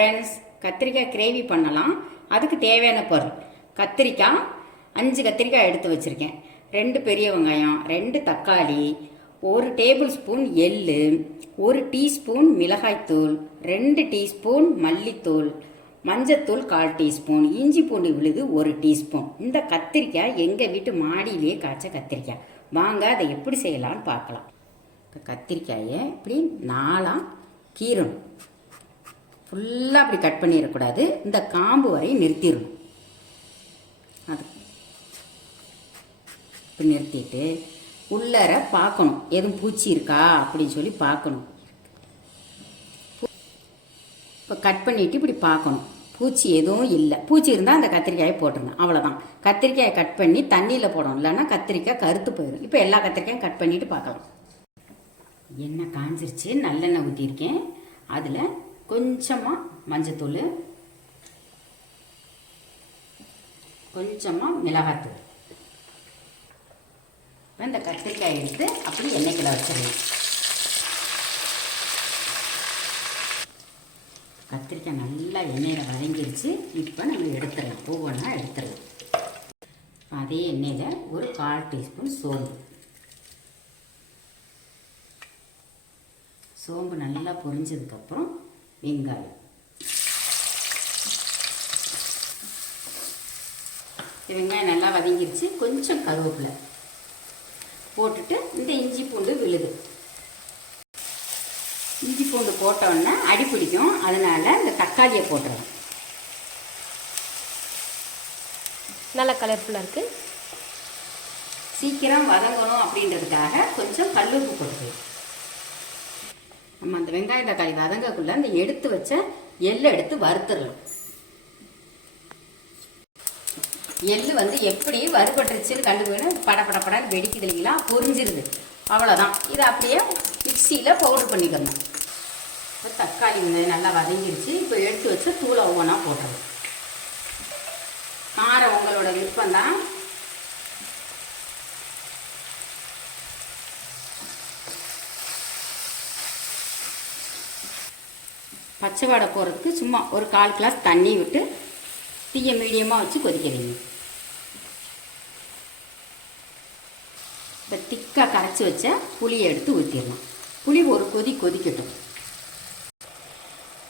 Friends, கத்திரிக்காய் gravy பண்ணலாம். அதுக்கு தேவையான பொருள்: கத்திரிக்காய் 5 கத்திரிக்காய் எடுத்து வச்சுருக்கேன், 2 பெரிய வெங்காயம், 2 தக்காளி, 1 டேபிள் ஸ்பூன் எள்ளு, 1 டீஸ்பூன் மிளகாய்த்தூள், 2 டீஸ்பூன் மல்லித்தூள், மஞ்சத்தூள் 1/4 டீஸ்பூன், இஞ்சி பூண்டு விழுது 1 டீஸ்பூன். இந்த கத்திரிக்காய் எங்கள் வீட்டு மாடியிலேயே காய்ச்ச கத்திரிக்காய். வாங்க அதை எப்படி செய்யலான்னு பார்க்கலாம். கத்திரிக்காயை இப்படி 4ஆக கீறணும். ஃபுல்லாக அப்படி கட் பண்ணிடக்கூடாது, இந்த காம்பு வரை நிறுத்திடணும். அது இப்படி நிறுத்திட்டு உள்ளர பார்க்கணும், எதுவும் பூச்சி இருக்கா அப்படின்னு சொல்லி பார்க்கணும். இப்போ கட் பண்ணிவிட்டு இப்படி பார்க்கணும், பூச்சி எதுவும் இல்லை. பூச்சி இருந்தால் அந்த கத்திரிக்காயை போட்டுருங்க, அவ்வளோதான். கத்திரிக்காயை கட் பண்ணி தண்ணியில் போடணும், இல்லைன்னா கத்திரிக்காய் கருத்து போயிடும். இப்போ எல்லா கத்திரிக்காயும் கட் பண்ணிவிட்டு பார்க்கலாம். எண்ணெய் காஞ்சிருச்சு, நல்லெண்ணெய் ஊற்றிருக்கேன். அதில் கொஞ்சமாக மஞ்சத்தூள், கொஞ்சமாக மிளகாத்தூள். இப்போ இந்த கத்திரிக்காய் எடுத்து அப்படி எண்ணெய்க்குள்ள வச்சிடலாம். கத்திரிக்காய் நல்லா எண்ணெயில் வதங்கிருச்சு. இப்போ நம்ம எடுத்துடலாம், ஒவ்வொன்றா எடுத்துடலாம். அதே எண்ணெயில் ஒரு 1/4 டீஸ்பூன் சோம்பு நல்லா பொரிஞ்சதுக்கப்புறம் வெங்காயம். வெங்காயம் நல்லா வதங்கிருச்சு. கொஞ்சம் கருவேப்பிலை போட்டுட்டு இந்த இஞ்சி பூண்டு விழுது. இஞ்சி பூண்டு போட்டோன்னா அடி பிடிக்கும், அதனால இந்த தக்காளியை போட்டுறோம். நல்லா கலர்ஃபுல்லாக இருக்குது. சீக்கிரம் வதங்கணும் அப்படின்றதுக்காக கொஞ்சம் கல்லுப்பு போட்டுக்கலாம். நம்ம அந்த வெங்காயம் தக்காளி வதங்கக்குள்ள அந்த எடுத்து வச்ச எள்ளை எடுத்து வறுத்துடலாம். எள்ளு எப்படி வறுபட்டுருச்சுன்னு கண்டுபிடிக்கணும். படப்படப்படன்னு வெடிக்குது இல்லைங்களா, பொரிஞ்சிருது, அவ்வளோதான். இதை அப்படியே மிக்சியில் பவுடர் பண்ணிக்கணும். இப்போ தக்காளி நல்லா வதங்கிருச்சு. இப்போ எடுத்து வச்ச தூளை ஒவ்வொன்றா போட்டுருவோம். காரம் உங்களோட விருப்பம்தான். பச்சை வடை போகிறதுக்கு சும்மா ஒரு 1/4 கிளாஸ் தண்ணி விட்டு தீயை மீடியமாக வச்சு கொதிக்க வைங்க. இப்போ திக்காக கரைச்சி வச்ச புளியை எடுத்து ஊற்றிடலாம். புளி ஒரு கொதிக்கட்டும்.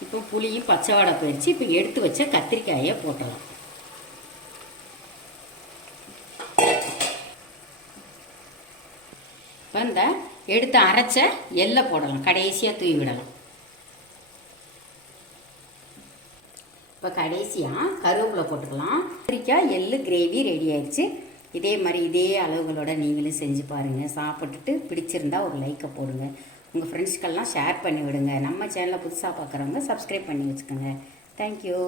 இப்போ புளியும் பச்சை வடை போயிடுச்சு. இப்போ எடுத்து வச்ச கத்திரிக்காயை போட்டலாம். இப்போ இந்த எடுத்து அரைச்ச எள்ளை போடலாம், கடைசியாக தூவி விடலாம். இப்போ கடைசியாக கருவேப்பிலை போட்டுக்கலாம். கத்திரிக்காய் எள்ளு கிரேவி ரெடி ஆயிடுச்சு. இதே மாதிரி இதே அளவுகளோட நீங்களும் செஞ்சு பாருங்கள். சாப்பிட்டுட்டு பிடிச்சிருந்தா ஒரு லைக்கை போடுங்க. உங்கள் ஃப்ரெண்ட்ஸ்க்கெல்லாம் ஷேர் பண்ணி விடுங்க. நம்ம சேனலை புதுசாக பார்க்குறவங்க சப்ஸ்கிரைப் பண்ணி வச்சுக்கோங்க. தேங்க்யூ.